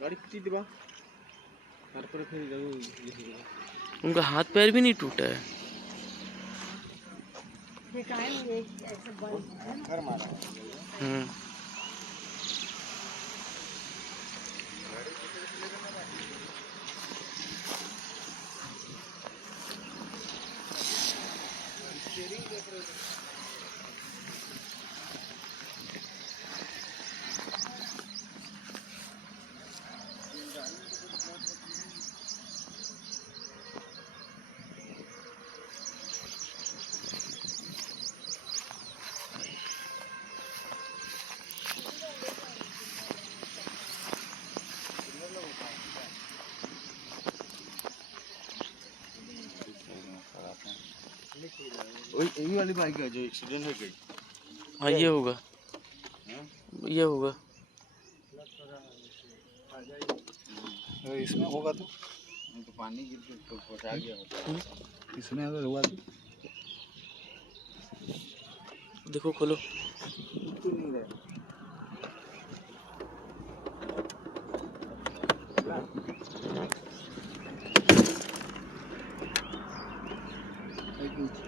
गाड़ी पिटी दिबा तारपर फिर जाऊ उनका हाथ पैर भी नहीं टूटा है। ये काहे में एक ऐसे बंद है ना घर मारा यही वाली बाइक है जो एक्सीडेंट हो गई। हाँ ये होगा, ये होगा। इसमें होगा तो पानी गिर के फटा गया होता। इसमें अगर हुआ तो देखो खोलो। नहीं